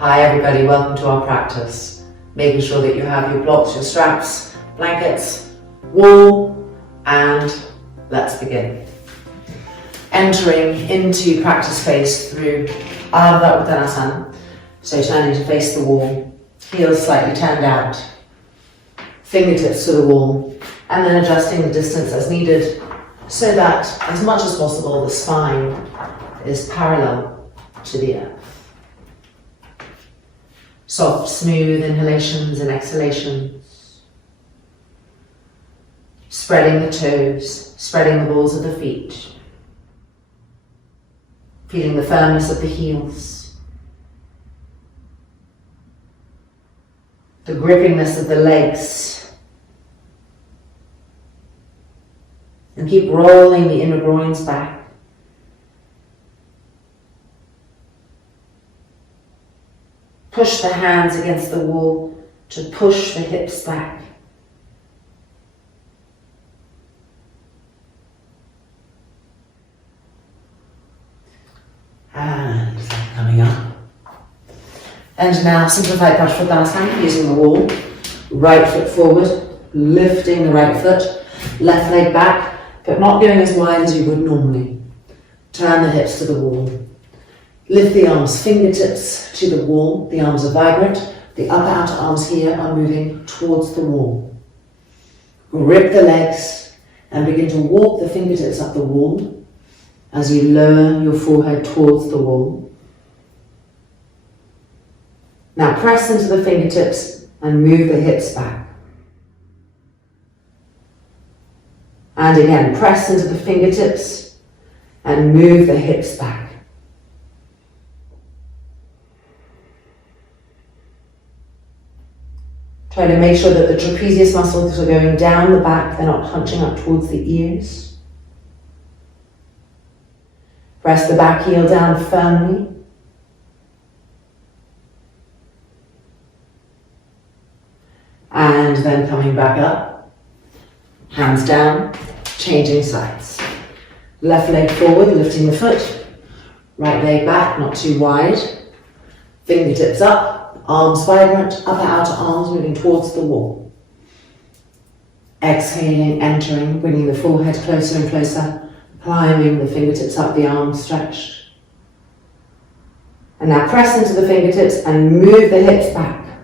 Hi everybody, welcome to our practice. Making sure that you have your blocks, your straps, blankets, wall, and let's begin. Entering into practice face through Ardha Uttanasana. So turning to face the wall, heels slightly turned out, fingertips to the wall, and then adjusting the distance as needed so that as much as possible the spine is parallel to the earth. Soft, smooth inhalations and exhalations. Spreading the toes, spreading the balls of the feet. Feeling the firmness of the heels. The grippiness of the legs. And keep rolling the inner groins back. Push the hands against the wall to push the hips back. And coming up. And now simplified Parsvottanasana using the wall. Right foot forward, lifting the right foot, left leg back, but not going as wide as you would normally. Turn the hips to the wall. Lift the arms, fingertips to the wall. The arms are vibrant. The upper outer arms here are moving towards the wall. Grip the legs and begin to walk the fingertips up the wall as you lower your forehead towards the wall. Now press into the fingertips and move the hips back. And again, press into the fingertips and move the hips back. Try to make sure that the trapezius muscles are going down the back, they're not hunching up towards the ears. Press the back heel down firmly. And then coming back up, hands down, changing sides. Left leg forward, lifting the foot. Right leg back, not too wide. Fingertips up. Arms vibrant, upper outer arms moving towards the wall. Exhaling, entering, bringing the forehead closer and closer, climbing the fingertips up, the arms stretched. And now press into the fingertips and move the hips back.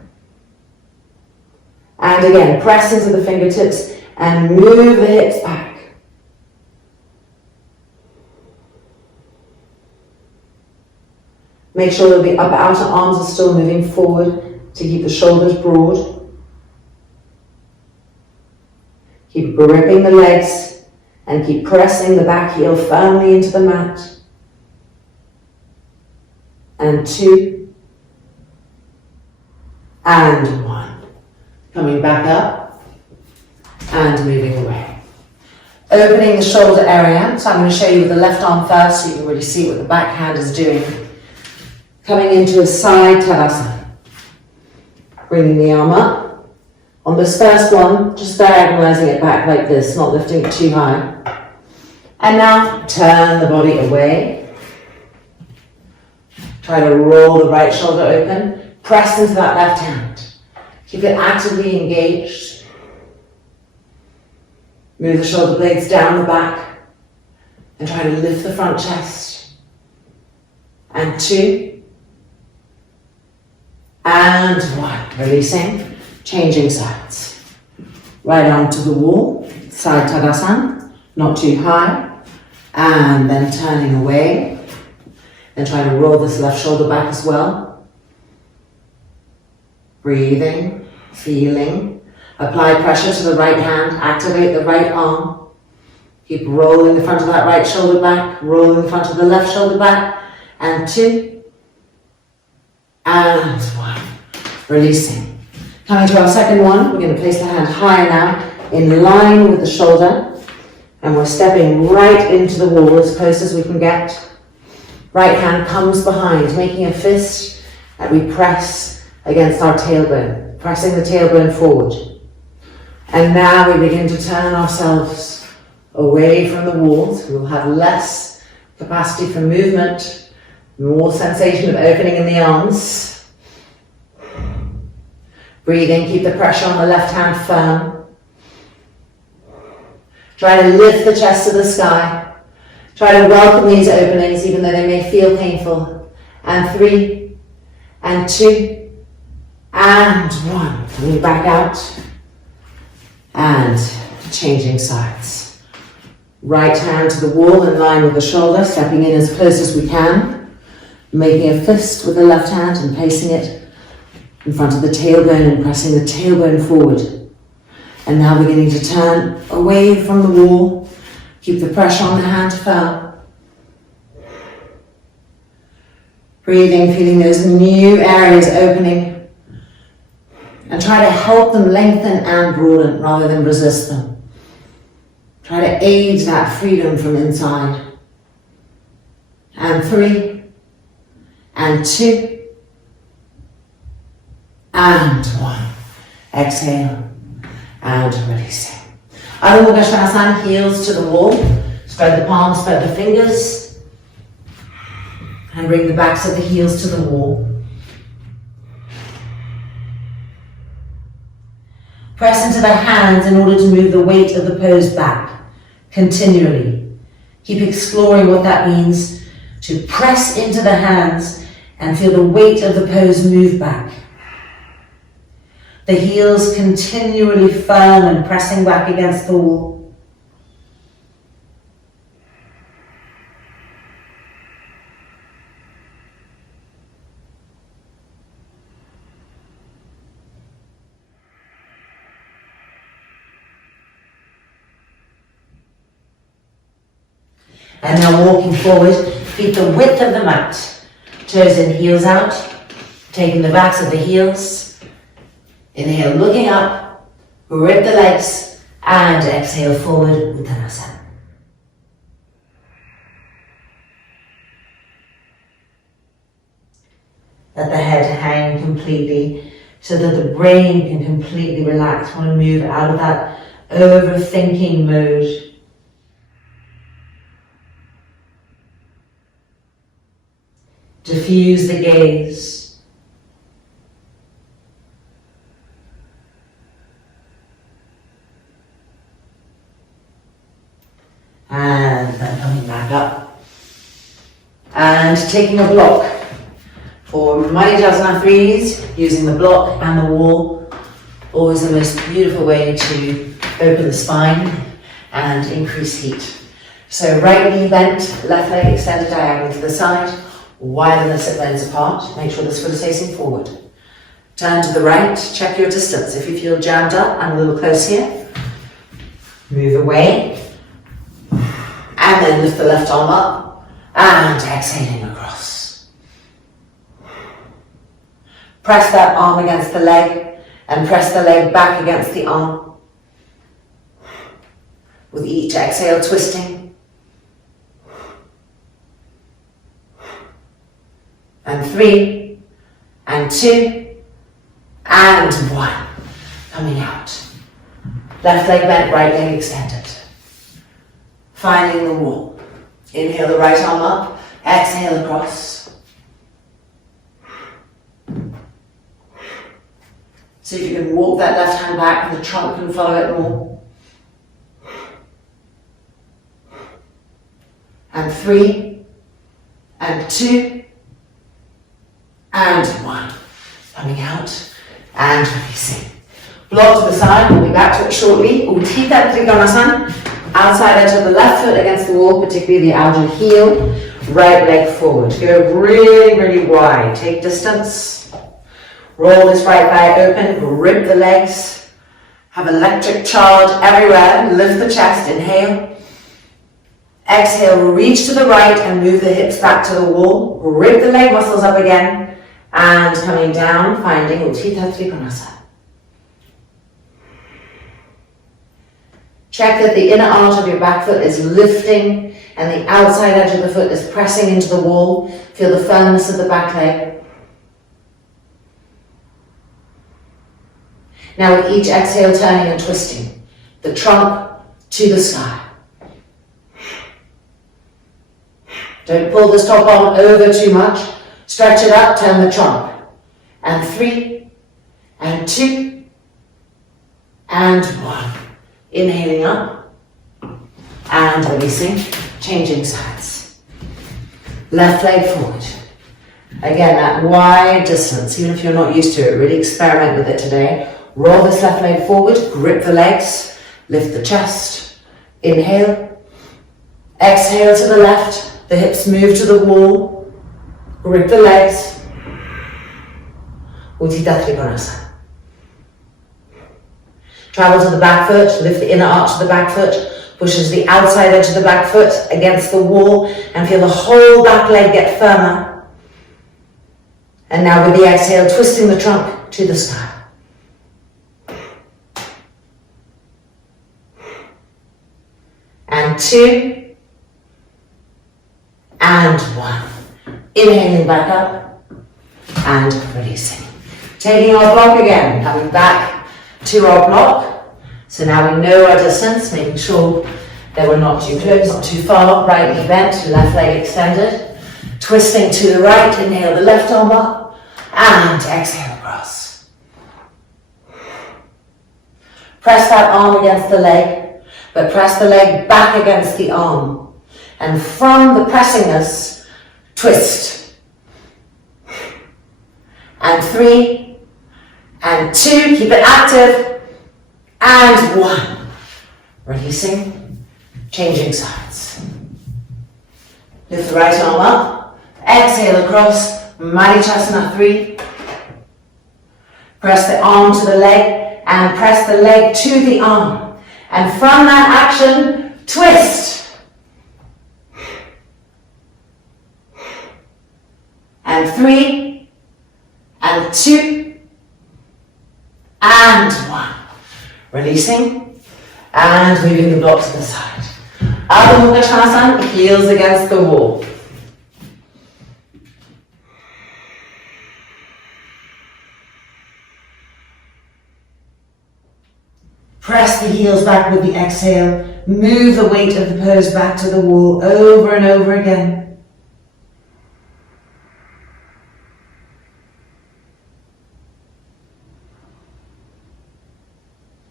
And again, press into the fingertips and move the hips back. Make sure that the upper outer arms are still moving forward to keep the shoulders broad. Keep gripping the legs and keep pressing the back heel firmly into the mat. And 2. And 1. Coming back up and moving away. Opening the shoulder area. So I'm going to show you with the left arm first so you can really see what the back hand is doing. Coming into a side Tadasana. Bringing the arm up. On this first one, just diagonalizing it back like this, not lifting it too high. And now turn the body away. Try to roll the right shoulder open. Press into that left hand. Keep it actively engaged. Move the shoulder blades down the back. And try to lift the front chest. And 2. And 1, releasing, changing sides. Right arm to the wall, side Tadasana, not too high. And then turning away. Then try to roll this left shoulder back as well. Breathing, feeling. Apply pressure to the right hand, activate the right arm. Keep rolling the front of that right shoulder back, rolling the front of the left shoulder back. And 2. And 1. Releasing. Coming to our second one, we're going to place the hand higher now, in line with the shoulder. And we're stepping right into the wall as close as we can get. Right hand comes behind, making a fist, and we press against our tailbone, pressing the tailbone forward. And now we begin to turn ourselves away from the walls. We'll have less capacity for movement, more sensation of opening in the arms. Breathing, keep the pressure on the left hand firm. Try to lift the chest to the sky. Try to welcome these openings even though they may feel painful. And 3, and 2, and 1. Coming back out. And changing sides. Right hand to the wall in line with the shoulder, stepping in as close as we can. Making a fist with the left hand and placing it in front of the tailbone and pressing the tailbone forward. And now beginning to turn away from the wall. Keep the pressure on the hand firm. Breathing, feeling those new areas opening. And try to help them lengthen and broaden rather than resist them. Try to aid that freedom from inside. And 3, and 2, and 1. Exhale and releasing. Adho Mukha Svanasana, heels to the wall. Spread the palms, spread the fingers. And bring the backs of the heels to the wall. Press into the hands in order to move the weight of the pose back continually. Keep exploring what that means to press into the hands and feel the weight of the pose move back. The heels continually firm and pressing back against the wall. And now walking forward, feet the width of the mat. Toes in, heels out. Taking the backs of the heels. Inhale, looking up. Rip the legs. And exhale forward, Uttanasana. Let the head hang completely so that the brain can completely relax. Want to move out of that overthinking mode. Diffuse the gaze. And then coming back up. And taking a block. For Marijasana 3s, using the block and the wall. Always the most beautiful way to open the spine and increase heat. So right knee bent, left leg extended diagonally to the side. Widen the sit bones apart, make sure the foot is facing forward. Turn to the right, check your distance. If you feel jammed up, I'm a little close here. Move away. And then lift the left arm up. And exhaling across. Press that arm against the leg and press the leg back against the arm. With each exhale, twisting. And 3, and 2, and 1. Coming out. Left leg bent, right leg extended. Finding the wall. Inhale the right arm up, exhale across. See if you can walk that left hand back and the trunk can follow it more. And 3, and 2, and 1. Coming out and releasing. Block to the side, we'll be back to it shortly. Uttita Trikonasana. Outside edge of the left foot against the wall, particularly the outer heel. Right leg forward. Go really, really wide. Take distance. Roll this right thigh open. Grip the legs. Have electric charge everywhere. Lift the chest. Inhale. Exhale, reach to the right and move the hips back to the wall. Grip the leg muscles up again. And coming down, finding Uttita Trikonasana. Check that the inner arch of your back foot is lifting and the outside edge of the foot is pressing into the wall. Feel the firmness of the back leg. Now with each exhale, turning and twisting. The trunk to the sky. Don't pull this top arm over too much. Stretch it up, turn the trunk. And 3, and 2, and 1. Inhaling up, and releasing, changing sides. Left leg forward. Again, that wide distance, even if you're not used to it, really experiment with it today. Roll this left leg forward, grip the legs, lift the chest. Inhale, exhale to the left, the hips move to the wall, grip the legs. Utthita Trikonasana. Travel to the back foot, lift the inner arch of the back foot, pushes the outside edge of the back foot against the wall, and feel the whole back leg get firmer. And now with the exhale, twisting the trunk to the sky. And 2, and 1. Inhaling back up, and releasing. Taking our block again, coming back to our block. So now we know our distance, making sure that we're not too close, not too far. Right knee bent, left leg extended. Twisting to the right, inhale the left arm up, and exhale across. Press that arm against the leg, but press the leg back against the arm. And from the pressingness, twist. And 3, and 2, keep it active, and 1. Releasing, changing sides. Lift the right arm up, exhale across, Madhyachasana 3. Press the arm to the leg, and press the leg to the arm. And from that action, twist. And 3, and 2, and 1. Releasing, and moving the block to the side. Adho Mukha Svanasana, heels against the wall. Press the heels back with the exhale. Move the weight of the pose back to the wall over and over again.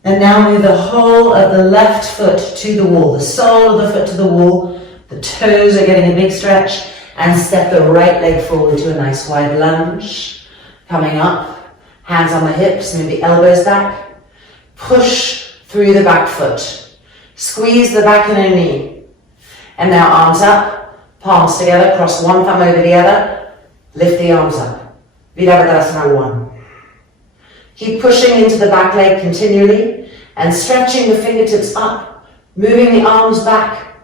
And now move the whole of the left foot to the wall, the sole of the foot to the wall, the toes are getting a big stretch, and step the right leg forward to a nice wide lunge. Coming up, hands on the hips, move the elbows back, push through the back foot, squeeze the back inner knee, and now arms up, palms together, cross one thumb over the other, lift the arms up. Virabhadrasana 1. Keep pushing into the back leg continually and stretching the fingertips up, moving the arms back.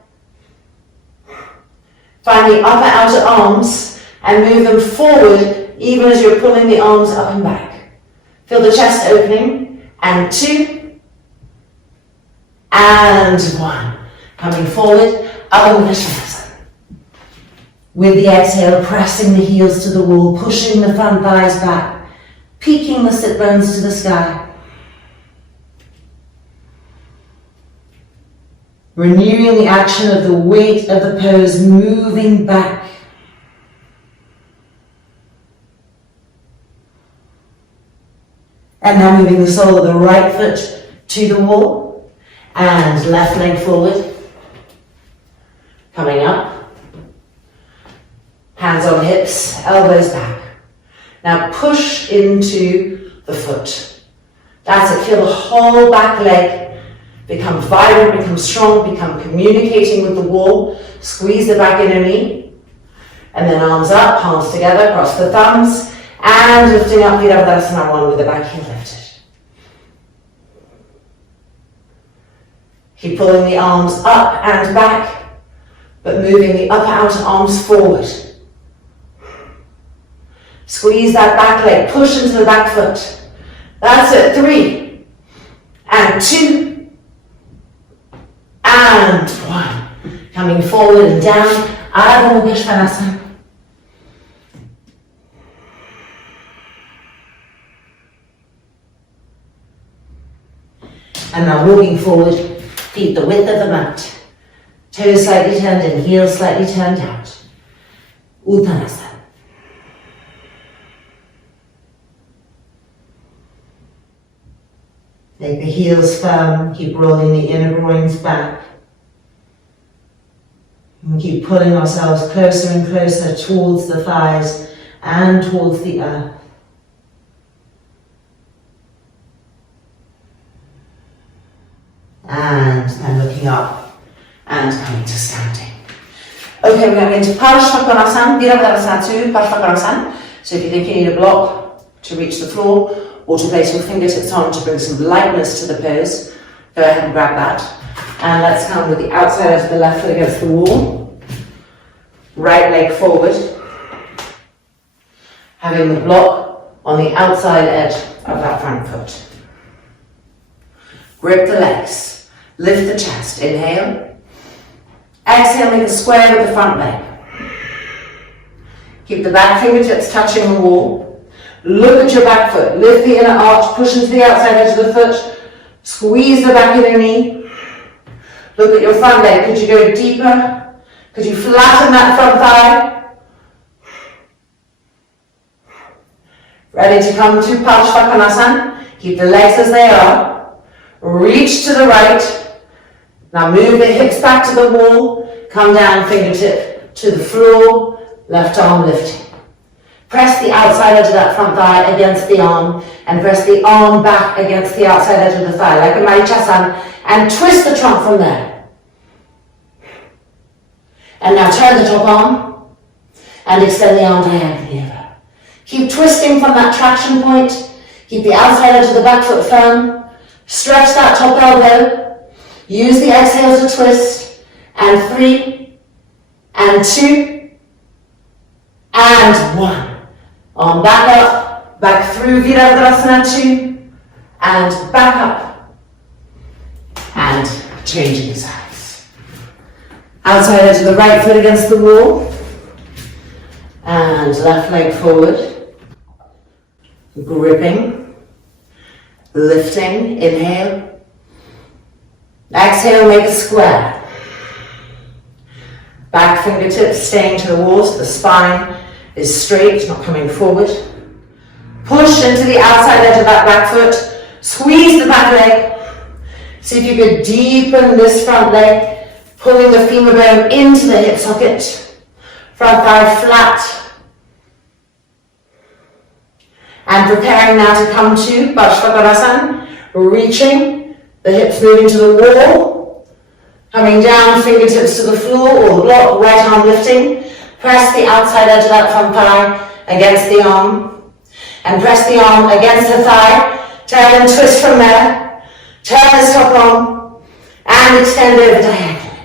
Find the upper outer arms and move them forward even as you're pulling the arms up and back. Feel the chest opening, and 2, and 1. Coming forward, Adho Mukha Svanasana. With the exhale, pressing the heels to the wall, pushing the front thighs back, peeking the sit bones to the sky. Renewing the action of the weight of the pose, moving back. And now moving the sole of the right foot to the wall, and left leg forward. Coming up. Hands on hips, elbows back. Now push into the foot. That's it. Feel the whole back leg become vibrant, become strong, become communicating with the wall. Squeeze the back inner knee. And then arms up, palms together, cross the thumbs. And lifting up Virabhadrasana 1 with the back heel lifted. Keep pulling the arms up and back, but moving the upper outer arms forward. Squeeze that back leg, push into the back foot. That's it, 3, and 2, and 1. Coming forward and down, Adho Mukha Svanasana. And now walking forward, feet the width of the mat. Toes slightly turned in, heels slightly turned out. Uttanasana. Make the heels firm, keep rolling the inner groins back. And keep pulling ourselves closer and closer towards the thighs and towards the earth. And then looking up and coming to standing. Okay, we're going into Parshvakonasana, Virabhadrasana 2, Parshvakonasana. So if you think you need a block to reach the floor or to place your fingertips on to bring some lightness to the pose, go ahead and grab that. And let's come with the outside edge of the left foot against the wall. Right leg forward. Having the block on the outside edge of that front foot. Grip the legs. Lift the chest. Inhale. Exhale, make a square with the front leg. Keep the back fingertips touching the wall. Look at your back foot. Lift the inner arch. Push into the outside edge of the foot. Squeeze the back of your knee. Look at your front leg. Could you go deeper? Could you flatten that front thigh? Ready to come to Parshvakonasana. Keep the legs as they are. Reach to the right. Now move the hips back to the wall. Come down, fingertip to the floor. Left arm lifting. Press the outside edge of that front thigh against the arm and press the arm back against the outside edge of the thigh like a Marichasana and twist the trunk from there. And now turn the top arm and extend the arm diagonally over. Keep twisting from that traction point. Keep the outside edge of the back foot firm. Stretch that top elbow. Use the exhale to twist. And 3, and 2, and 1. Arm back up, back through Virabhadrasana 2, and back up, and changing sides. Outside edge of the right foot against the wall, and left leg forward, gripping, lifting, inhale, exhale, make a square. Back fingertips staying to the wall so the spine is straight, not coming forward. Push into the outside edge of that back foot. Squeeze the back leg. See if you could deepen this front leg, pulling the femur bone into the hip socket. Front thigh flat. And preparing now to come to Parshvakonasana. Reaching, the hips moving to the wall. Coming down, fingertips to the floor or the block, right arm lifting. Press the outside edge of that front thigh against the arm. And press the arm against the thigh. Turn and twist from there. Turn this top arm and extend over diagonally.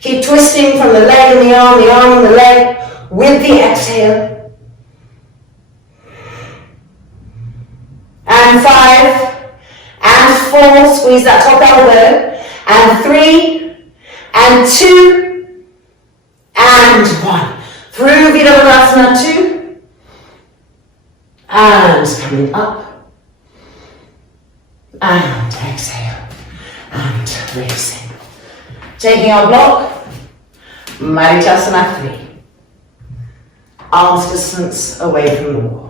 Keep twisting from the leg and the arm and the leg with the exhale. And 5. And 4, squeeze that top elbow, and 3, and 2, and 1. Through Virabhadrasana 2, and coming up, and exhale, and releasing. Taking our block, Marichasana 3. Arms distance away from the wall.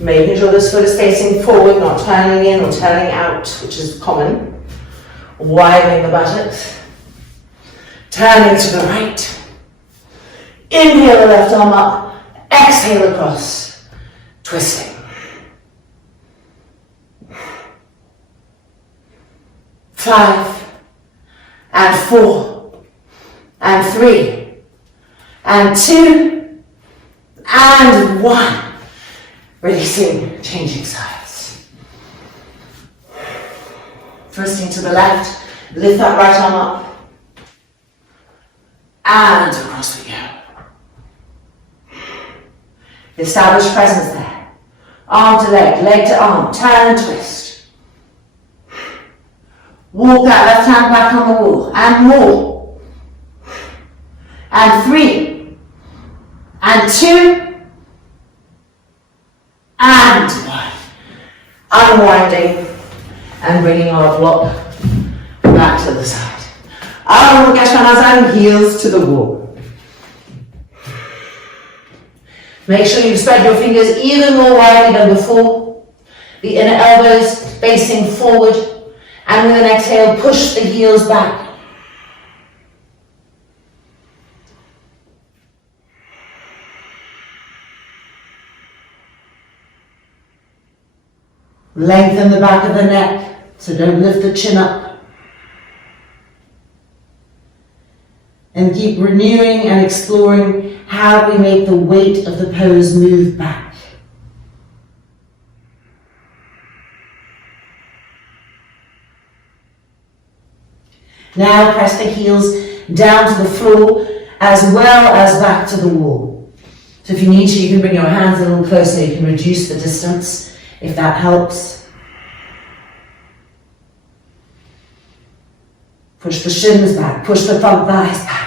Making sure this foot is facing forward, not turning in or turning out, which is common. Widening the buttocks. Turning to the right. Inhale the left arm up. Exhale across. Twisting. 5, and 4, and 3, and 2, and 1. Releasing, changing sides. Twisting to the left, lift that right arm up. And across we go. Establish presence there. Arm to leg to arm, turn and twist. Walk that left hand back on the wall, and more. And 3, and 2, and 1. Unwinding and bringing our block back to the side. Heels to the wall. Make sure you spread your fingers even more widely than before. The inner elbows facing forward. And with an exhale, push the heels back. Lengthen the back of the neck, so don't lift the chin up. And keep renewing and exploring how we make the weight of the pose move back. Now press the heels down to the floor as well as back to the wall. So if you need to, you can bring your hands a little closer, you can reduce the distance if that helps. Push the shins back, push the front thighs back.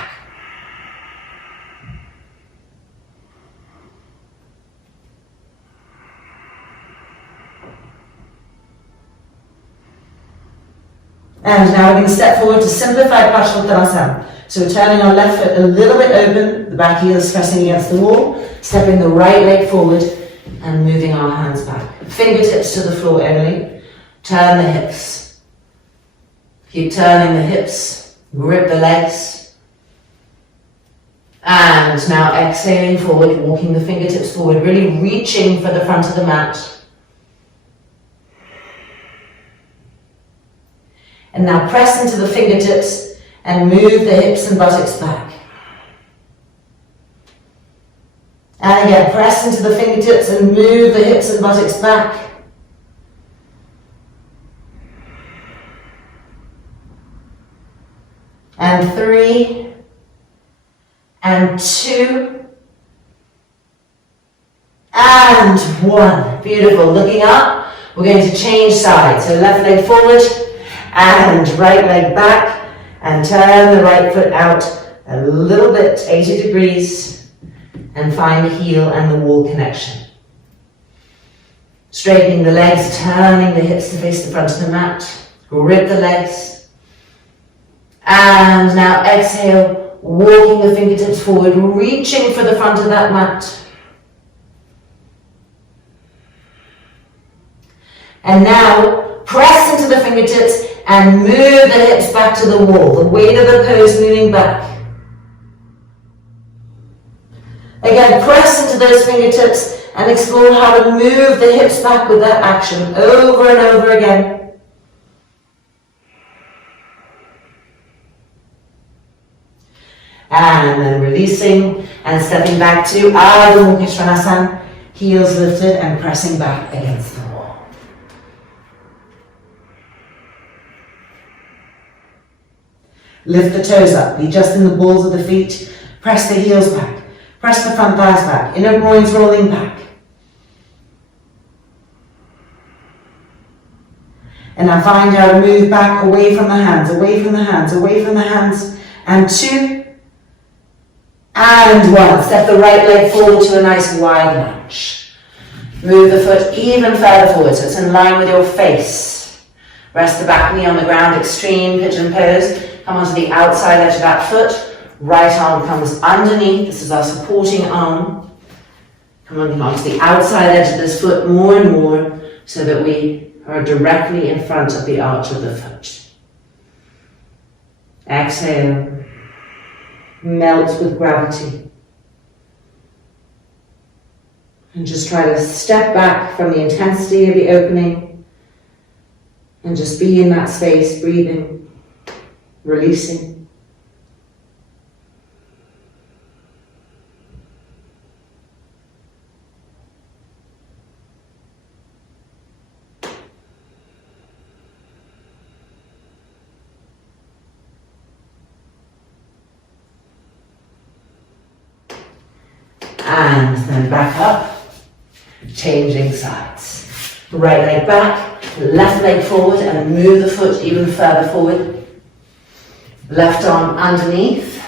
And now we're going to step forward to simplified Parsvottanasana. So we're turning our left foot a little bit open, the back heel is pressing against the wall, stepping the right leg forward and moving our hands back. Fingertips to the floor only. Turn the hips. Keep turning the hips. Grip the legs. And now exhaling forward, walking the fingertips forward, really reaching for the front of the mat. And now press into the fingertips and move the hips and buttocks back. And again, press into the fingertips and move the hips and buttocks back. And 3, and 2, and 1. Beautiful. Looking up, we're going to change sides. So left leg forward and right leg back, and turn the right foot out a little bit, 80 degrees, and find the heel and the wall connection. Straightening the legs, turning the hips to face the front of the mat. Grip the legs. And now exhale, walking the fingertips forward, reaching for the front of that mat. And now press into the fingertips and move the hips back to the wall. The weight of the pose moving back. Again, press into those fingertips and explore how to move the hips back with that action over and over again. And then releasing and stepping back to Ardha Mukha Svanasana, heels lifted and pressing back against the wall. Lift the toes up, be just in the balls of the feet, press the heels back, press the front thighs back, inner groins rolling back. And now find how to move back away from the hands, away from the hands, away from the hands, and 2, and 1. Step the right leg forward to a nice wide lunge. Move the foot even further forward so it's in line with your face. Rest the back knee on the ground, extreme pigeon pose. Come onto the outside edge of that foot. Right arm comes underneath. This is our supporting arm. Come on onto the outside edge of this foot more and more so that we are directly in front of the arch of the foot. Exhale. Melt with gravity. And just try to step back from the intensity of the opening and just be in that space, breathing. Releasing. And then back up, changing sides. Right leg back, left leg forward, and move the foot even further forward. Left arm underneath,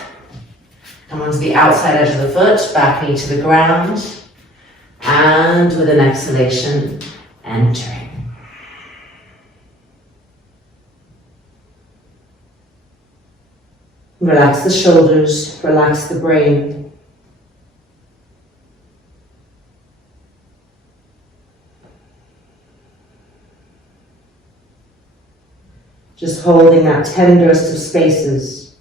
come onto the outside edge of the foot, back knee to the ground, and with an exhalation, entering. Relax the shoulders, relax the brain. Just holding that tenderest of spaces.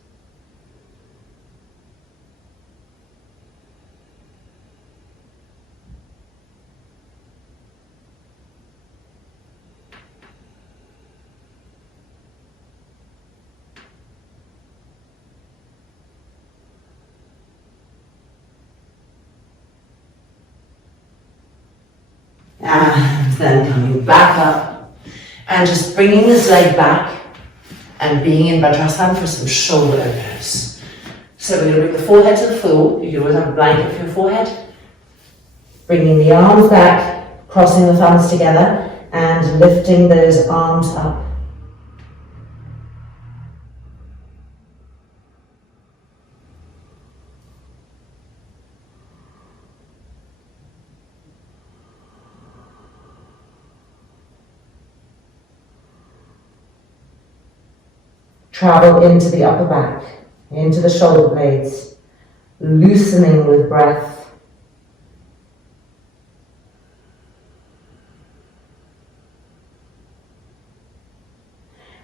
And then coming back up and just bringing this leg back and being in Vajrasana for some shoulder openers. So we're going to bring the forehead to the floor. You can always have a blanket for your forehead. Bringing the arms back, crossing the thumbs together and lifting those arms up. Travel into the upper back, into the shoulder blades, loosening with breath.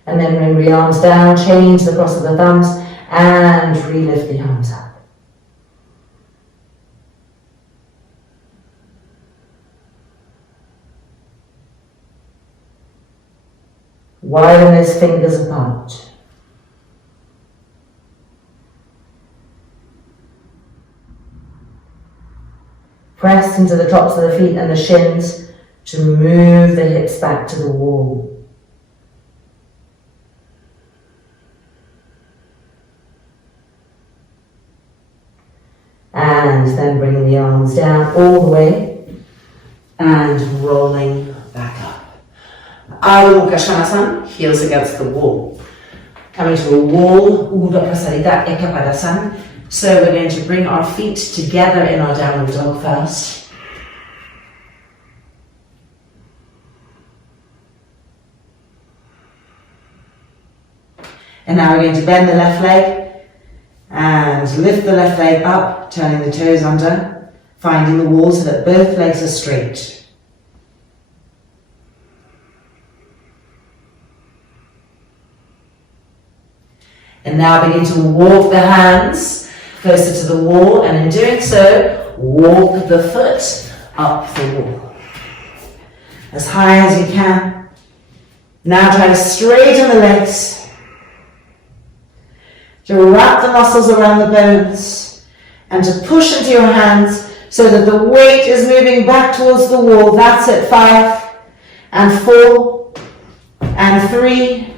And then bring the arms down, change the cross of the thumbs, and re-lift the arms up. Widen those fingers apart. Press into the tops of the feet and the shins to move the hips back to the wall. And then bringing the arms down all the way and rolling back up. Adho Mukha Svanasana, heels against the wall. Coming to a wall, Urdhva Prasarita Eka Padasana. So we're going to bring our feet together in our downward dog first. And now we're going to bend the left leg and lift the left leg up, turning the toes under, finding the wall so that both legs are straight. And now begin to walk the hands closer to the wall, and in doing so, walk the foot up the wall. As high as you can. Now try to straighten the legs. To wrap the muscles around the bones, and to push into your hands so that the weight is moving back towards the wall. That's it. 5, and 4, and 3,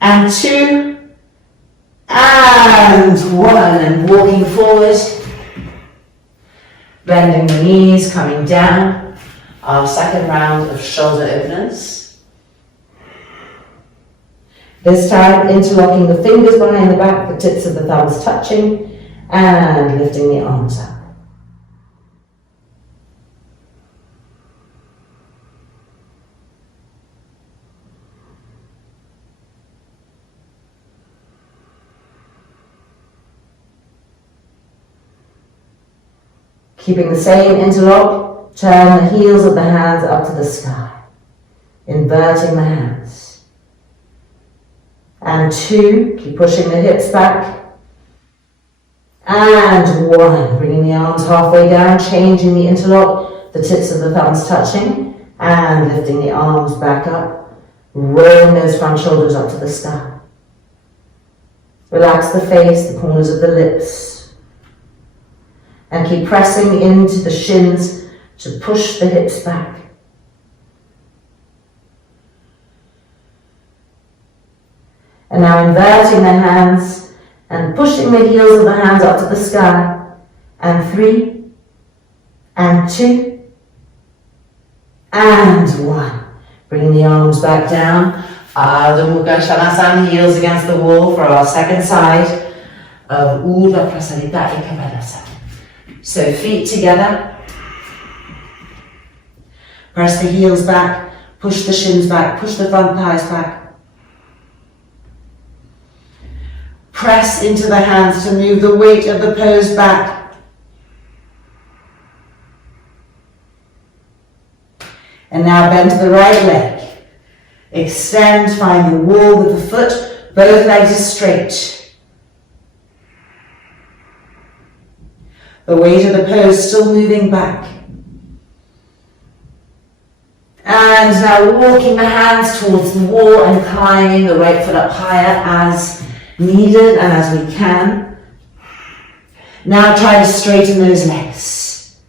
and 2, and 1, and walking forward, bending the knees, coming down, our second round of shoulder openers. This time interlocking the fingers behind the back, the tips of the thumbs touching, and lifting the arms up. Keeping the same interlock, turn the heels of the hands up to the sky, inverting the hands. And 2, keep pushing the hips back. And 1, bringing the arms halfway down, changing the interlock, the tips of the thumbs touching, and lifting the arms back up, rolling those front shoulders up to the sky. Relax the face, the corners of the lips. And keep pressing into the shins to push the hips back. And now inverting the hands and pushing the heels of the hands up to the sky. And 3, and 2, and 1. Bringing the arms back down. Adho Mukha Svanasana, heels against the wall for our second side of Urdhva Prasarita Eka Padasana. So feet together, press the heels back, push the shins back, push the front thighs back. Press into the hands to move the weight of the pose back. And now bend to the right leg. Extend, find the wall with the foot, both legs are straight. The weight of the pose still moving back. And now walking the hands towards the wall and climbing the right foot up higher as needed and as we can. Now try to straighten those legs.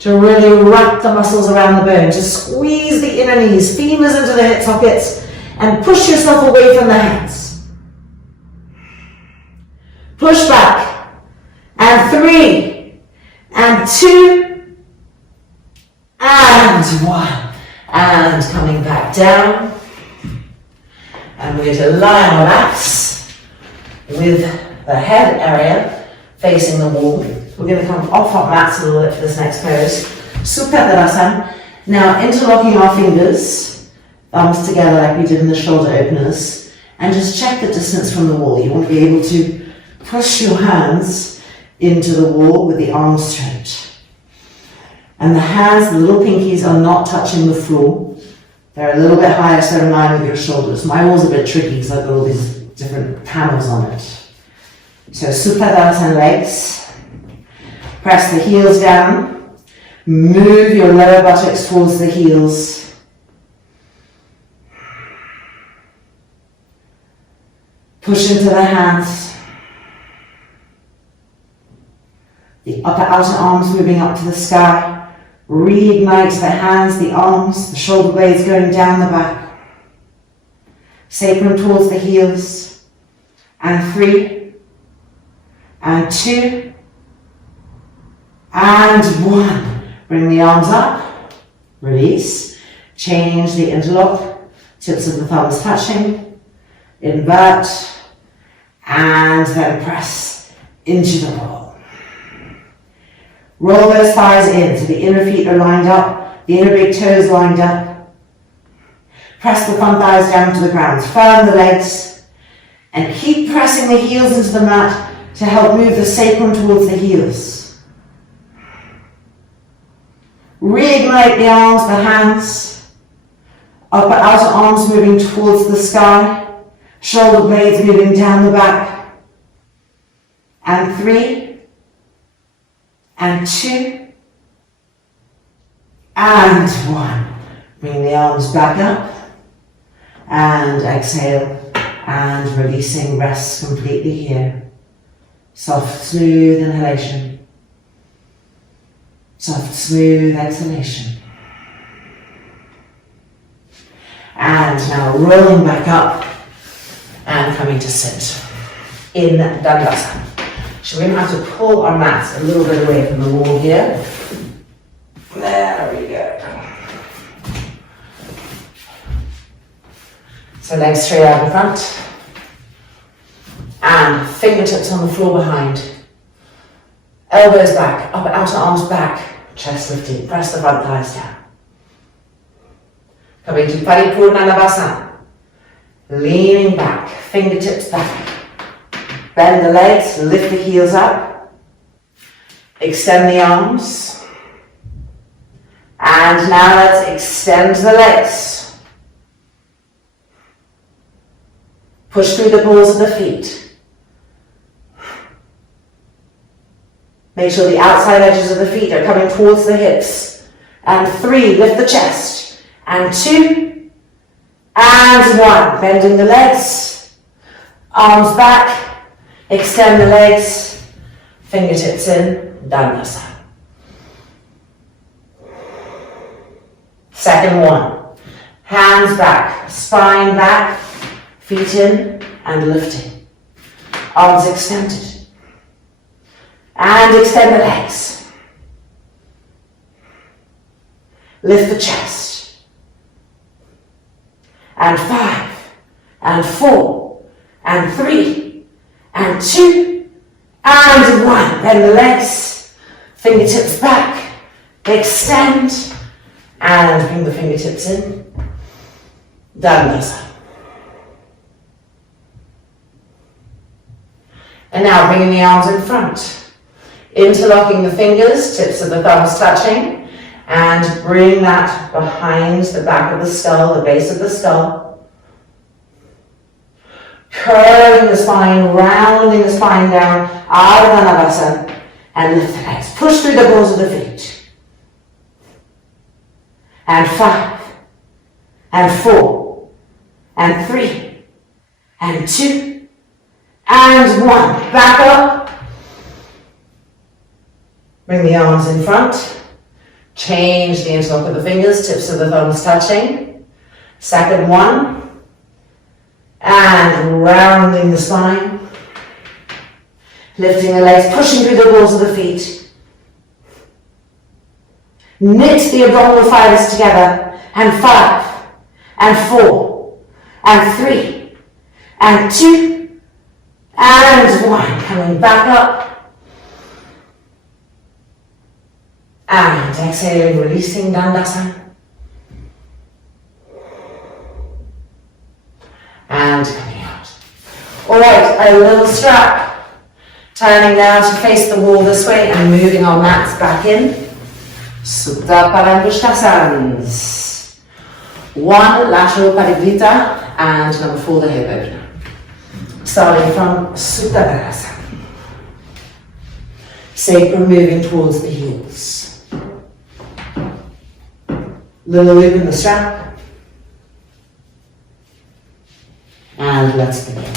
To really wrap the muscles around the bone, to squeeze the inner knees, femurs into the hip sockets, and push yourself away from the hands. Push back, and 3, and 2, and 1. And coming back down. And we're going to lie on our backs with the head area facing the wall. We're going to come off our mats a little bit for this next pose. Supine. Now interlocking our fingers, thumbs together like we did in the shoulder openers, and just check the distance from the wall. You want to be able to push your hands into the wall with the arms straight. And the hands, the little pinkies, are not touching the floor. They're a little bit higher, so they're in line with your shoulders. My wall's a bit tricky because I've got all these different panels on it. So Supine legs. Press the heels down. Move your lower buttocks towards the heels. Push into the hands. The upper outer arms moving up to the sky. Reignite the hands, the arms, the shoulder blades going down the back. Sacrum towards the heels. And 3, and 2, and 1. Bring the arms up, release, change the interlock, tips of the thumbs touching, invert, and then press into the roll. Roll those thighs in so the inner feet are lined up, the inner big toes lined up. Press the front thighs down to the ground, firm the legs, and keep pressing the heels into the mat to help move the sacrum towards the heels. Reignite the arms, the hands, upper outer arms moving towards the sky, shoulder blades moving down the back. And 3, and 2, and 1. Bring the arms back up, and exhale, and releasing, rest completely here. Soft, smooth inhalation. Soft, smooth exhalation. And now rolling back up, and coming to sit in Dandasana. So we're going to have to pull our mats a little bit away from the wall here. There we go. So legs straight out in front. And fingertips on the floor behind. Elbows back, upper outer arms back, chest lifting. Press the front thighs down. Coming to Paripurnanavasana. Leaning back, fingertips back. Bend the legs, lift the heels up, extend the arms, and now let's extend the legs. Push through the balls of the feet. Make sure the outside edges of the feet are coming towards the hips. And 3, lift the chest. And 2, and 1, bending the legs, arms back. Extend the legs, fingertips in, Dandasana. Second one, hands back, spine back, feet in and lifting. Arms extended. And extend the legs. Lift the chest. And 5, and 4, and 3, and 2, and 1. Bend the legs, fingertips back, extend, and bring the fingertips in. Dandasana. And now bringing the arms in front, interlocking the fingers, tips of the thumbs touching, and bring that behind the back of the skull, the base of the skull. Curving the spine, rounding the spine down, Ardha Navasana, and lift the legs. Push through the balls of the feet. And 5, and 4, and 3, and 2, and 1. Back up. Bring the arms in front. Change the interlock of the fingers, tips of the thumbs touching. Second one. And rounding the spine. Lifting the legs, pushing through the balls of the feet. Knit the abdominal fibers together. And 5, and 4, and 3, and 2, and 1. Coming back up. And exhaling, releasing Dandasana. And coming out. Alright, a little strap. Turning now to face the wall this way and moving our mats back in. Supta Parambushtasanas. 1 lateral Parivrita and number 4 the hip opener. Starting from Supta Parasana. Sacrum moving towards the heels. Little loop in the strap. And let's begin.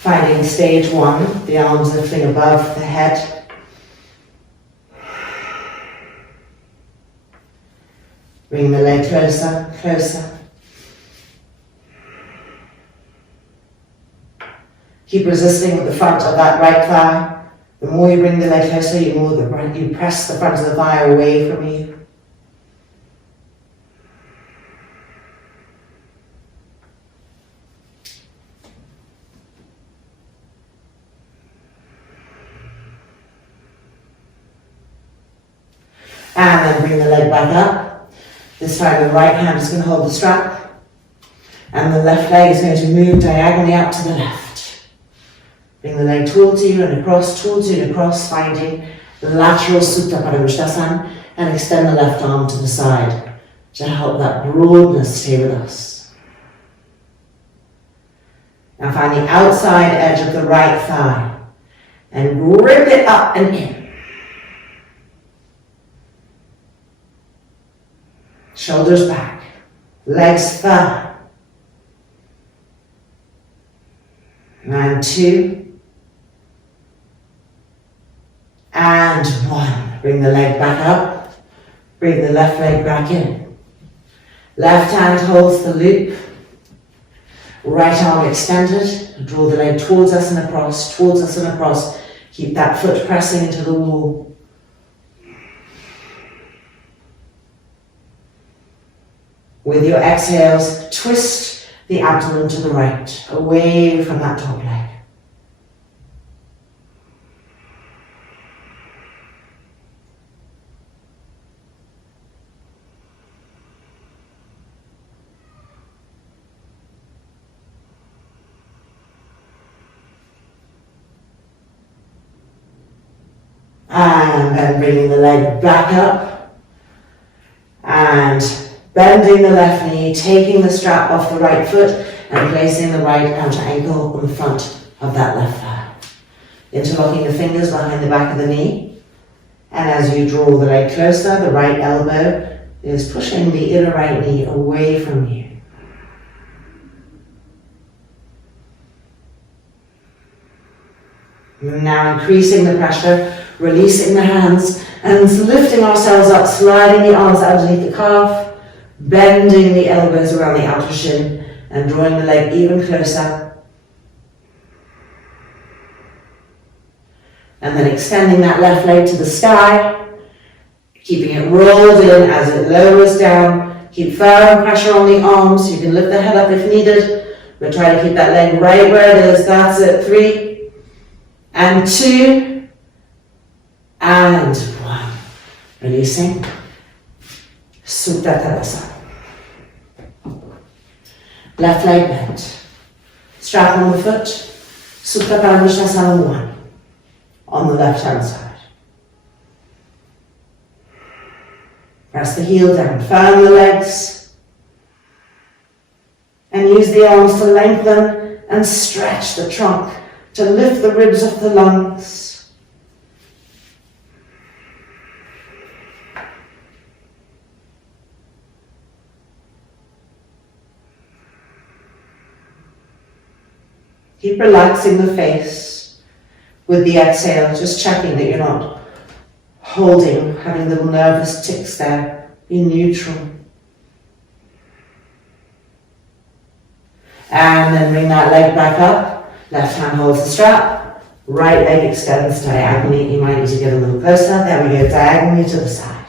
Finding stage 1, the arms lifting above the head. Bring the leg closer, closer. Keep resisting with the front of that right thigh. The more you bring the leg closer, you press the front of the thigh away from you. And then bring the leg back up. This time the right hand is going to hold the strap. And the left leg is going to move diagonally out to the left. Bring the leg towards you and across, finding the lateral Supta Parambushtasana, and extend the left arm to the side to help that broadness stay with us. Now find the outside edge of the right thigh and grip it up and in. Shoulders back, legs firm. And 2. And 1. Bring the leg back up. Bring the left leg back in. Left hand holds the loop. Right arm extended. Draw the leg towards us and across, towards us and across. Keep that foot pressing into the wall. With your exhales, twist the abdomen to the right, away from that top leg. And then bringing the leg back up and bending the left knee, taking the strap off the right foot and placing the right outer ankle on the front of that left thigh. Interlocking the fingers behind the back of the knee. And as you draw the leg closer, the right elbow is pushing the inner right knee away from you. Now increasing the pressure, releasing the hands and lifting ourselves up, sliding the arms underneath the calf. Bending the elbows around the outer shin and drawing the leg even closer. And then extending that left leg to the sky, keeping it rolled in as it lowers down. Keep firm pressure on the arms. You can lift the head up if needed, but try to keep that leg right where it is. That's it. 3, and 2, and 1. Releasing. Supta Tadasana. Left leg bent. Strap on the foot. Supta Parambushtasana 1. On the left hand side. Press the heel down. Firm the legs. And use the arms to lengthen and stretch the trunk to lift the ribs off the lungs. Keep relaxing the face with the exhale, just checking that you're not holding, having little nervous tics there. Be neutral. And then bring that leg back up. Left hand holds the strap. Right leg extends diagonally. You might need to get a little closer. There we go, diagonally to the side.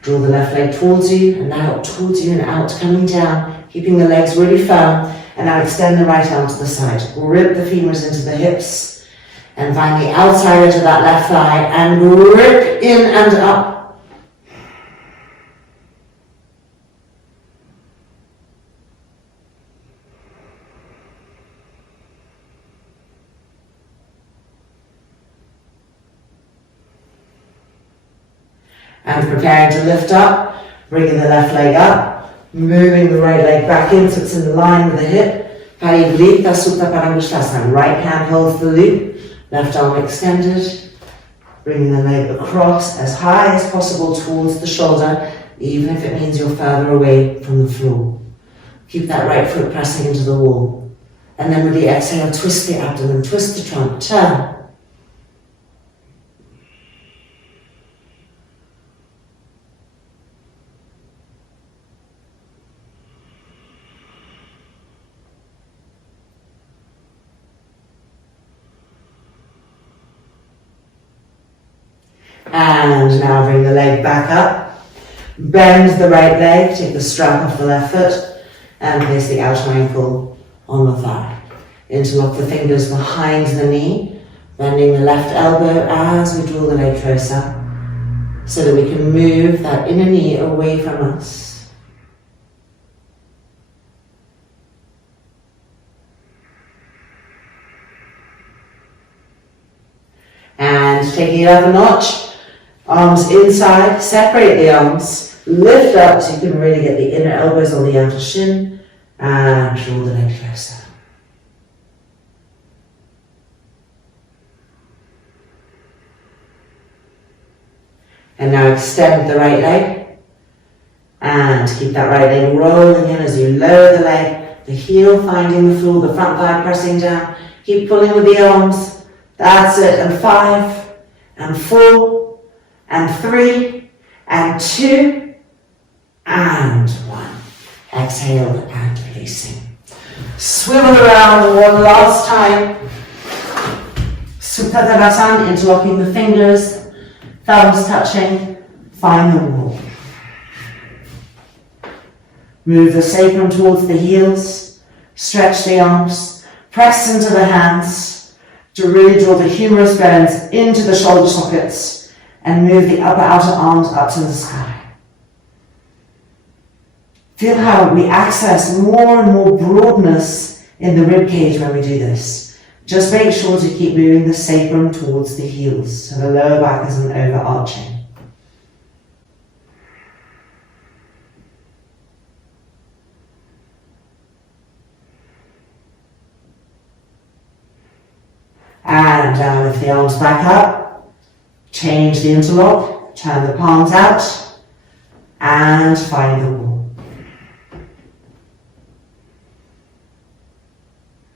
Draw the left leg towards you, and now towards you and out, coming down, keeping the legs really firm. And now extend the right arm to the side. Rip the femurs into the hips. And find the outside edge of that left thigh and rip in and up. And preparing to lift up, bringing the left leg up, moving the right leg back in so it's in line with the hip. Parivrita Supta Paramishtasana. Right hand holds the loop, left arm extended, bringing the leg across as high as possible towards the shoulder, even if it means you're further away from the floor. Keep that right foot pressing into the wall. And then with the exhale, twist the abdomen, twist the trunk, turn. And now bring the leg back up, bend the right leg, take the strap off the left foot, and place the outer ankle on the thigh. Interlock the fingers behind the knee, bending the left elbow as we draw the leg closer, so that we can move that inner knee away from us. And taking it up a notch, arms inside, separate the arms, lift up so you can really get the inner elbows on the outer shin, and draw the leg closer. And now extend the right leg, and keep that right leg rolling in as you lower the leg, the heel finding the floor, the front thigh pressing down. Keep pulling with the arms. That's it. And 5, and 4, and 3, and 2, and 1. Exhale and releasing. Swivel around one last time. Supta Tadasana, interlocking the fingers, thumbs touching, find the wall. Move the sacrum towards the heels, stretch the arms, press into the hands to really draw the humerus bones into the shoulder sockets, and move the upper outer arms up to the sky. Feel how we access more and more broadness in the rib cage when we do this. Just make sure to keep moving the sacrum towards the heels, so the lower back isn't overarching. And now lift the arms back up. Change the interlock, turn the palms out, and find the wall.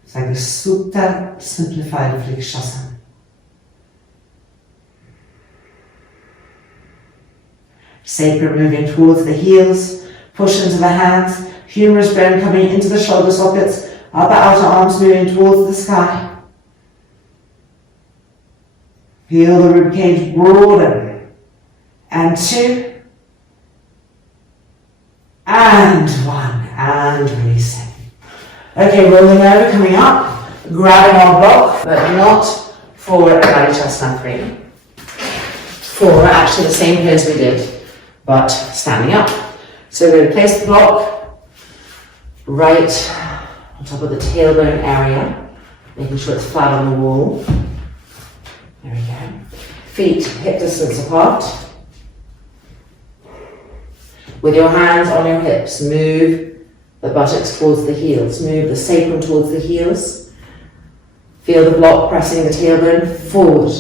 It's like a super simplified Vrikshasana. Sacrum moving towards the heels, push into the hands, humerus bone coming into the shoulder sockets, upper outer arms moving towards the sky. Feel the ribcage broaden. And 2, and 1, and releasing. Okay, rolling over, coming up, grabbing our block, but not for a Adhicasana 3. For actually the same pose we did, but standing up. So we're going to place the block right on top of the tailbone area, making sure it's flat on the wall. There we go. Feet hip distance apart. With your hands on your hips, move the buttocks towards the heels. Move the sacrum towards the heels. Feel the block pressing the tailbone forward.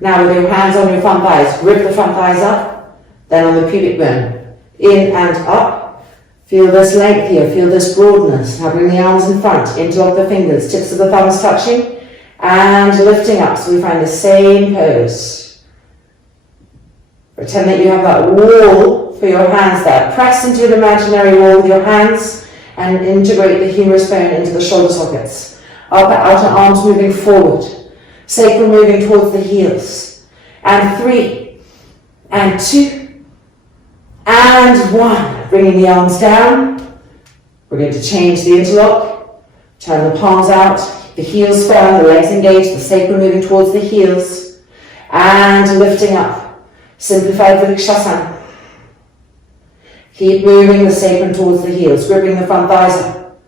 Now with your hands on your front thighs, grip the front thighs up, then on the pubic bone. In and up. Feel this length here, feel this broadness. Now bring the arms in front, interlock the fingers, tips of the thumbs touching, and lifting up. So we find the same pose. Pretend that you have that wall for your hands there. Press into an imaginary wall with your hands and integrate the humerus bone into the shoulder sockets. Upper outer arms moving forward. Sacrum moving towards the heels. And 3, and 2, and 1. Bringing the arms down. We're going to change the interlock. Turn the palms out. The heels firm, the legs engaged, the sacrum moving towards the heels. And lifting up. Simplified Vrikshasana. Keep moving the sacrum towards the heels, gripping the front thighs up.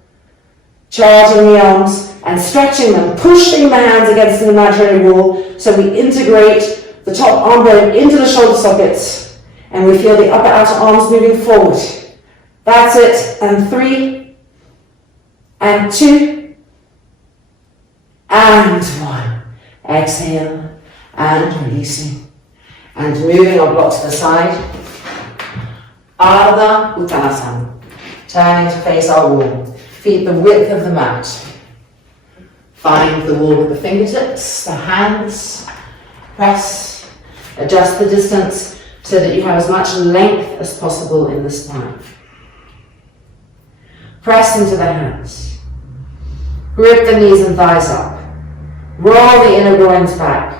Charging the arms and stretching them, pushing the hands against an imaginary wall so we integrate the top arm bone into the shoulder sockets and we feel the upper outer arms moving forward. That's it. And 3, and 2, and 1. Exhale and releasing. And moving our block to the side. Ardha Uttanasana. Turning to face our wall. Feet the width of the mat. Find the wall with the fingertips, the hands. Press. Adjust the distance so that you have as much length as possible in the spine. Press into the hands. Grip the knees and thighs up. Roll the inner groins back.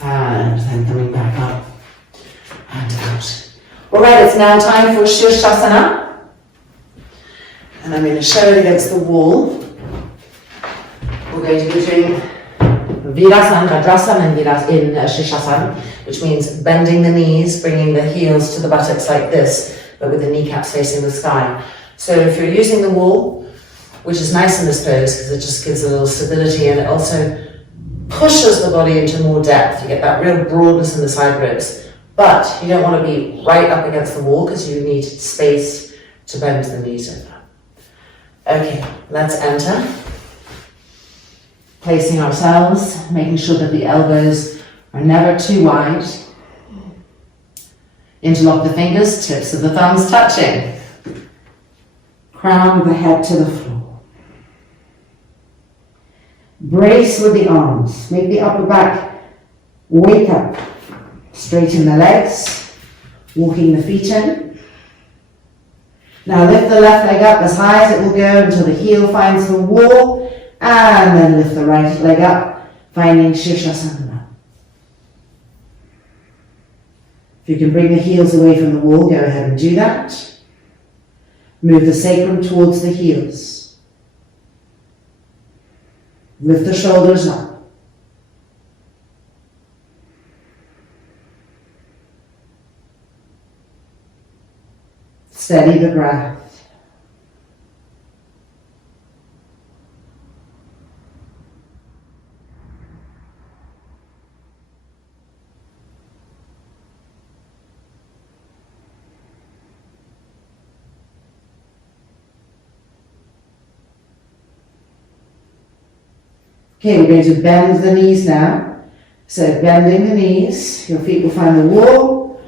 And then coming back up and out. Alright, it's now time for Shirshasana. And I'm going to show it against the wall. We're going to be doing Virasana, Vajrasana in Shirshasana, which means bending the knees, bringing the heels to the buttocks like this, but with the kneecaps facing the sky. So if you're using the wall, which is nice in this pose because it just gives a little stability and it also pushes the body into more depth. You get that real broadness in the side ribs. But you don't want to be right up against the wall because you need space to bend the knees over. Okay, let's enter. Placing ourselves, making sure that the elbows are never too wide. Interlock the fingers, tips of the thumbs touching. Crown of the head to the floor. Brace with the arms. Make the upper back wake up. Straighten the legs. Walking the feet in. Now lift the left leg up as high as it will go until the heel finds the wall. And then lift the right leg up, finding Shirshasana. If you can bring the heels away from the wall, go ahead and do that. Move the sacrum towards the heels. Lift the shoulders up. Steady the breath. Okay, we're going to bend the knees now. So bending the knees, your feet will find the wall,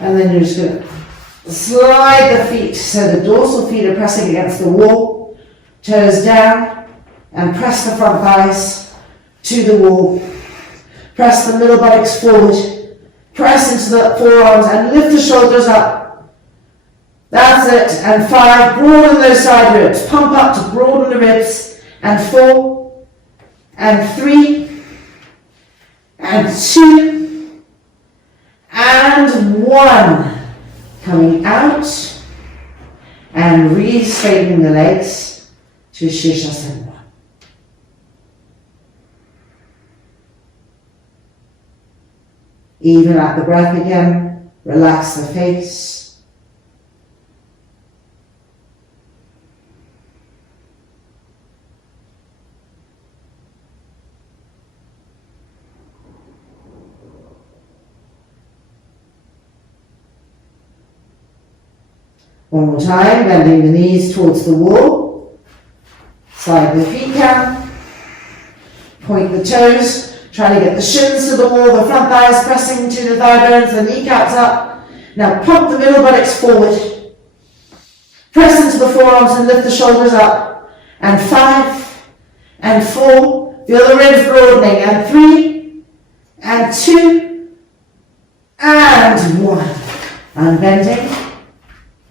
and then you're just going to slide the feet so the dorsal feet are pressing against the wall, toes down, and press the front thighs to the wall. Press the middle buttocks forward, press into the forearms and lift the shoulders up. That's it, and 5, broaden those side ribs, pump up to broaden the ribs, and 4, and 3, and 2, and 1. Coming out and re-straightening the legs to Shirshasana. Even out the breath again, relax the face. One more time, bending the knees towards the wall. Slide the feet down. Point the toes. Try to get the shins to the wall, the front thighs pressing to the thigh bones, the kneecaps up. Now pump the middle buttocks forward. Press into the forearms and lift the shoulders up. And 5, and 4, the other ribs broadening, and 3, and 2, and 1. Unbending,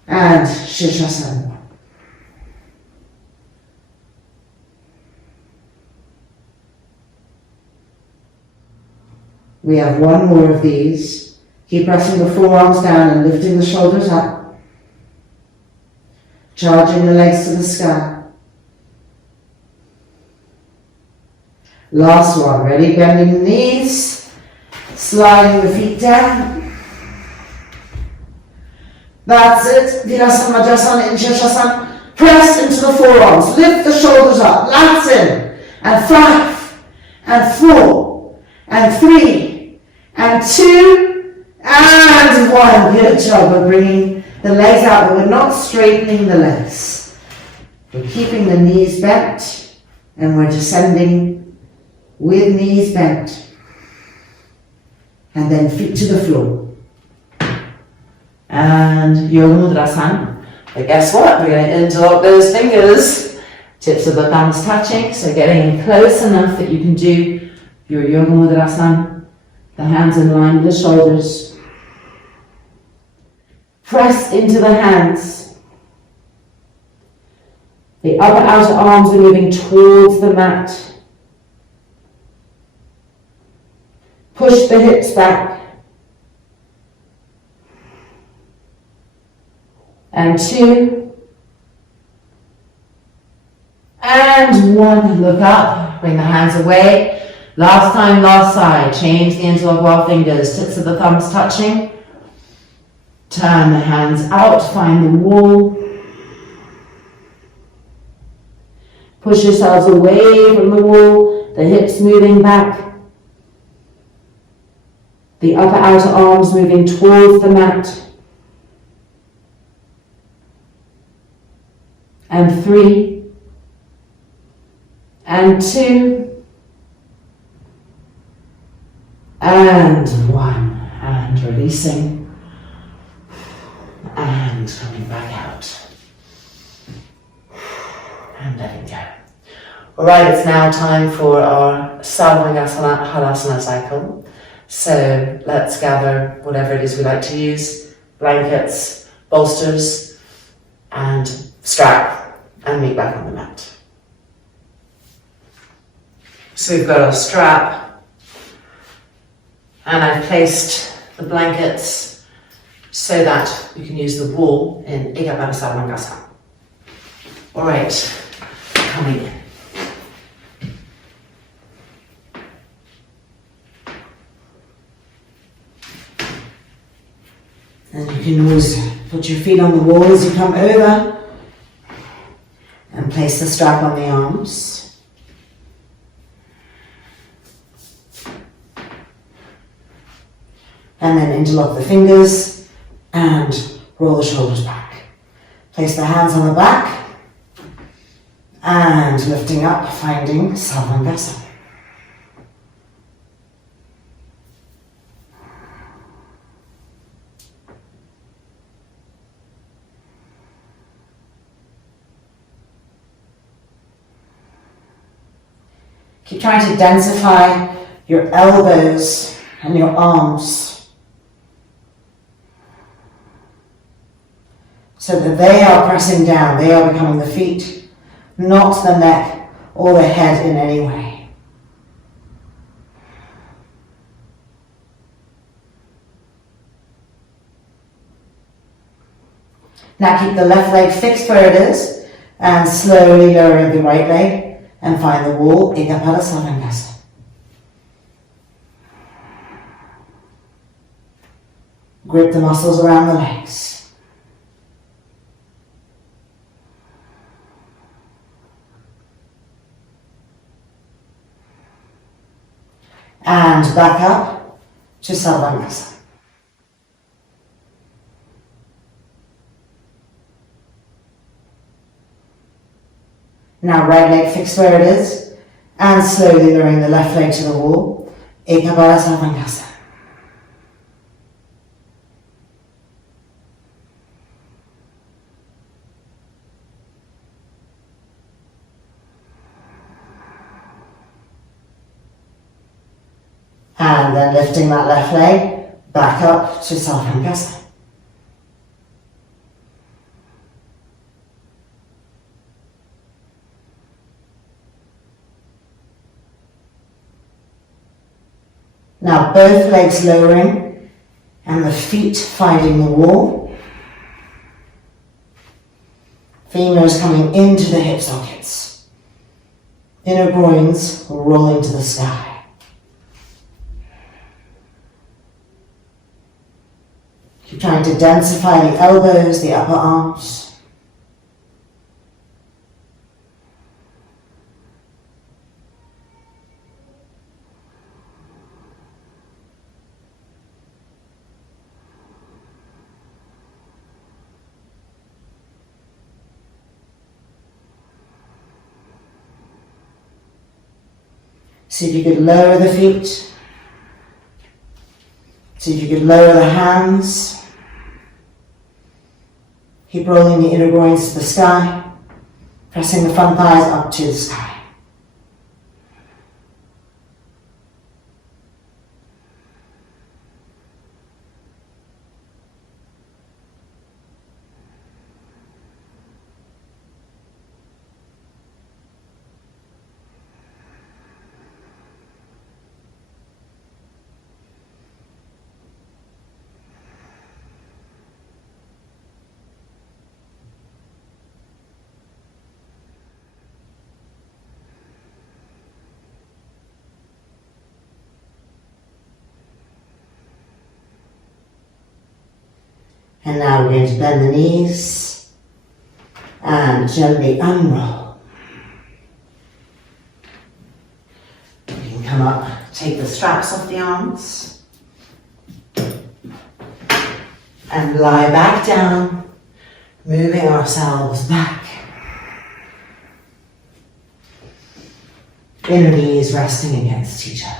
and Shirshasana. We have one more of these. Keep pressing the forearms down and lifting the shoulders up. Charging the legs to the sky. Last one. Ready? Bending the knees. Sliding the feet down. That's it. Virasana, Majasana, Shirshasana. Press into the forearms. Lift the shoulders up. Lats in. And 5, and 4, and 3, and 2, and 1. Good job of bringing the legs out, but we're not straightening the legs. We're keeping the knees bent, and we're descending with knees bent. And then feet to the floor. And Yoga Mudrasana. But guess what? We're going to interlock those fingers. Tips of the thumbs touching, so getting close enough that you can do your Yoga Mudrasana. The hands in line with the shoulders. Press into the hands. The upper outer arms are moving towards the mat. Push the hips back. And 2. And 1. Look up. Bring the hands away. Last time, last side. Change the interlock of our fingers. Tips of the thumbs touching. Turn the hands out. Find the wall. Push yourselves away from the wall. The hips moving back. The upper outer arms moving towards the mat. And 3. And 2. And 1, and releasing, and coming back out, and letting go. All right, it's now time for our Sarvangasana Halasana cycle. So let's gather whatever it is we like to use, blankets, bolsters, and strap, and meet back on the mat. So we've got our strap, and I've placed the blankets so that you can use the wall in Ekapada Sarvangasana. All right, coming in. And you can always put your feet on the wall as you come over and place the strap on the arms. And then interlock the fingers and roll the shoulders back. Place the hands on the back and lifting up, finding Sarvangasana. Keep trying to densify your elbows and your arms, so that they are pressing down, they are becoming the feet, not the neck or the head in any way. Now keep the left leg fixed where it is and slowly lower the right leg and find the wall, Ekapada Sarvangasana. Grip the muscles around the legs. And back up to Savasana. Now right leg fixed where it is, and slowly lowering the left leg to the wall. Ekabala Savasana. And then lifting that left leg back up to Savasana. Now both legs lowering and the feet finding the wall. Femurs coming into the hip sockets. Inner groins rolling to the sky. Keep trying to densify the elbows, the upper arms. See if you could lower the feet. See if you could lower the hands. Keep rolling the inner groins to the sky, pressing the front thighs up to the sky. And now we're going to bend the knees and gently unroll. You can come up, take the straps off the arms, and lie back down, moving ourselves back. Inner knees resting against each other.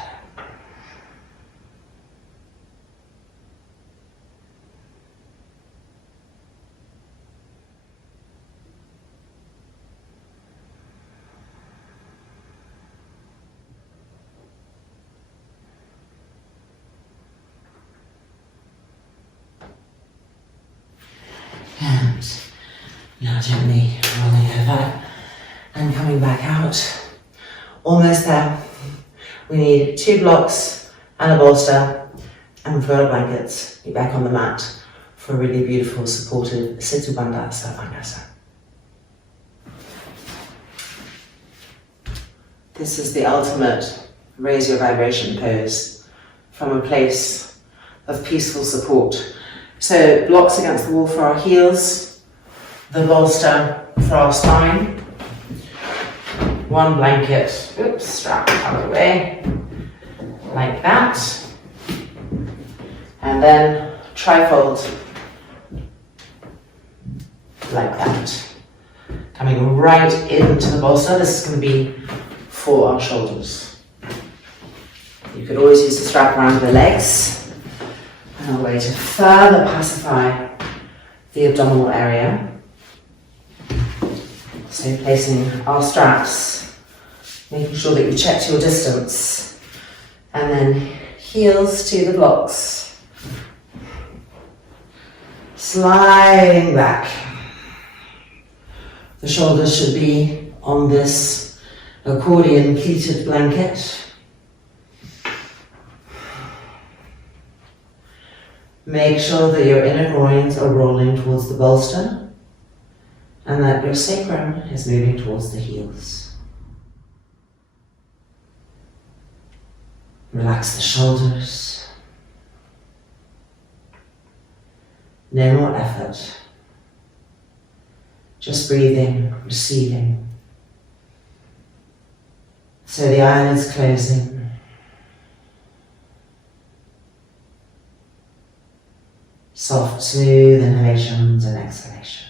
And now gently rolling over and coming back out. Almost there. We need 2 blocks and a bolster and fur blankets. You're back on the mat for a really beautiful supported Situ Bandha Savasana. This is the ultimate raise your vibration pose from a place of peaceful support. So blocks against the wall for our heels, the bolster for our spine, 1 blanket, strap out of the way, like that, and then trifold, like that. Coming right into the bolster. This is going to be for our shoulders. You could always use the strap around the legs. And a way to further pacify the abdominal area. So placing our straps, making sure that you checked your distance, and then heels to the blocks. Sliding back. The shoulders should be on this accordion pleated blanket. Make sure that your inner groins are rolling towards the bolster and that your sacrum is moving towards the heels. Relax the shoulders. No more effort. Just breathing, receiving. So the eyelids closing. Soft, smooth inhalations and exhalations.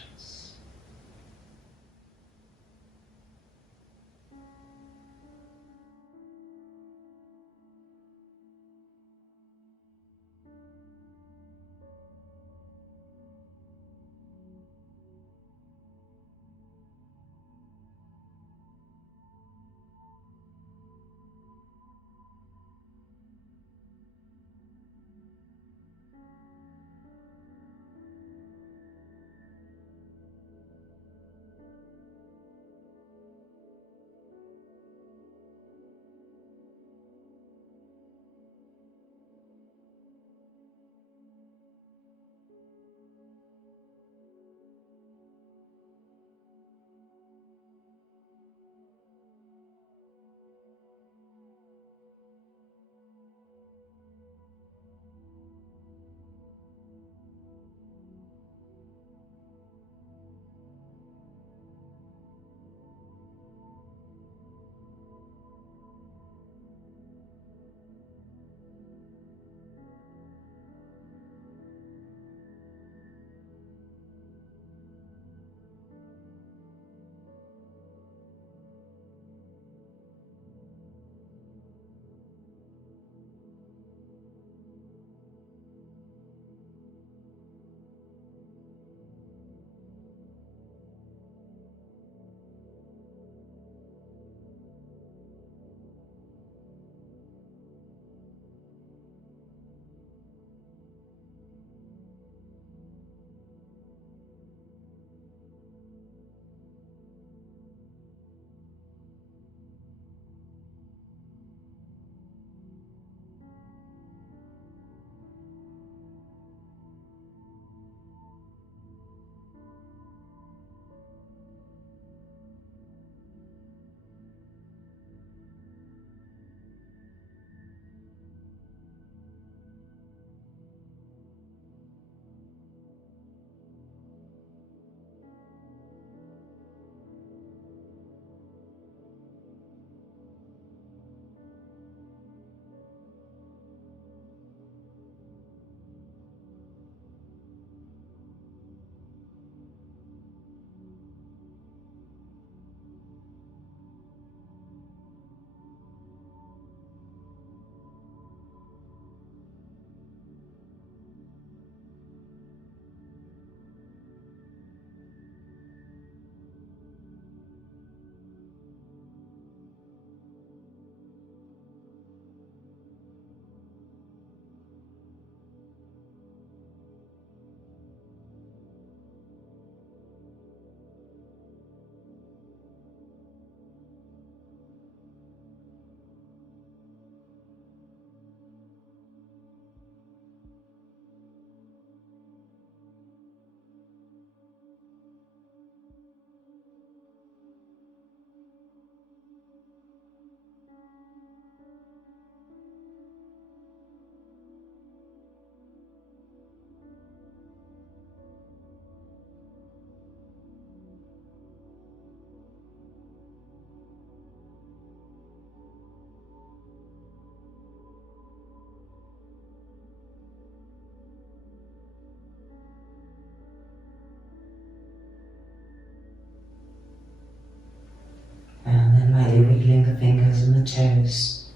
And then lightly wiggling the fingers and the toes.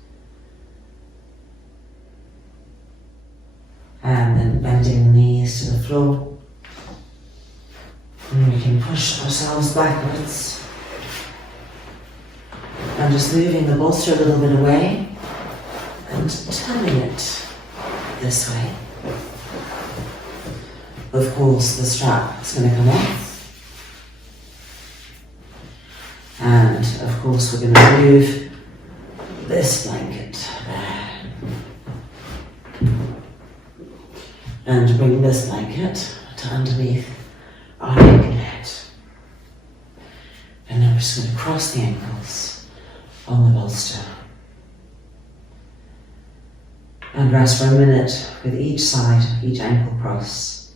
And then bending the knees to the floor. And we can push ourselves backwards. And just moving the bolster a little bit away and turning it this way. Of course, the strap is going to come off. And of course, we're going to move this blanket there. And bring this blanket to underneath our ankle-head. And then we're just going to cross the ankles on the bolster. And rest for a minute with each side, each ankle cross.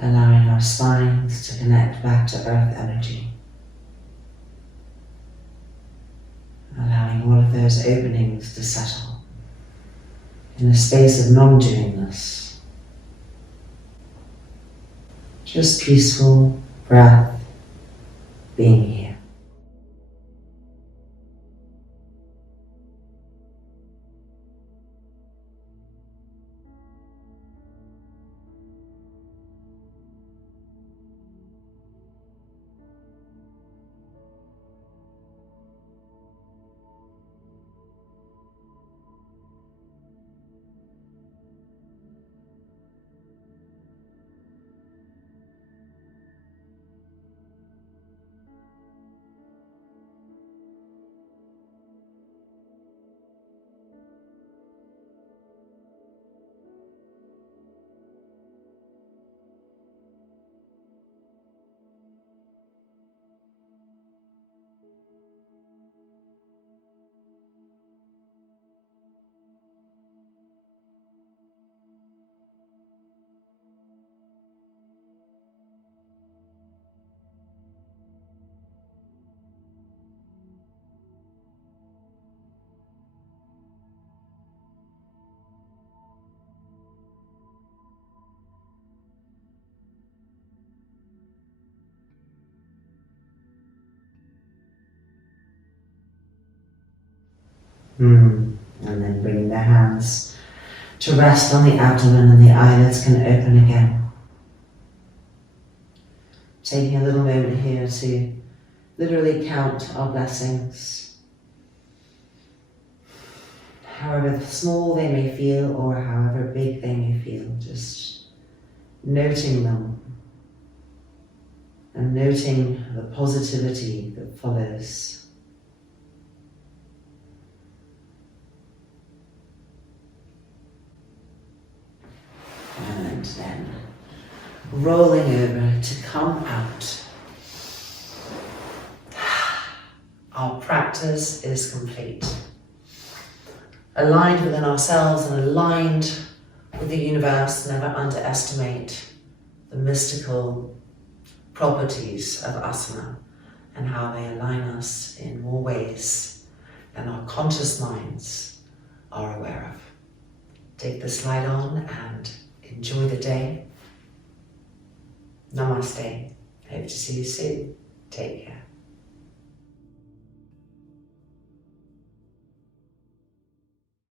allowing our spines to connect back to earth energy, allowing all of those openings to settle in a space of non-doingness, just peaceful breath being here. And then bringing the hands to rest on the abdomen, and the eyelids can open again. Taking a little moment here to literally count our blessings, however small they may feel or however big they may feel, just noting them and noting the positivity that follows. And then rolling over to come out. Our practice is complete. Aligned within ourselves and aligned with the universe, never underestimate the mystical properties of asana and how they align us in more ways than our conscious minds are aware of. Take the slide on and enjoy the day. Namaste. Hope to see you soon. Take care.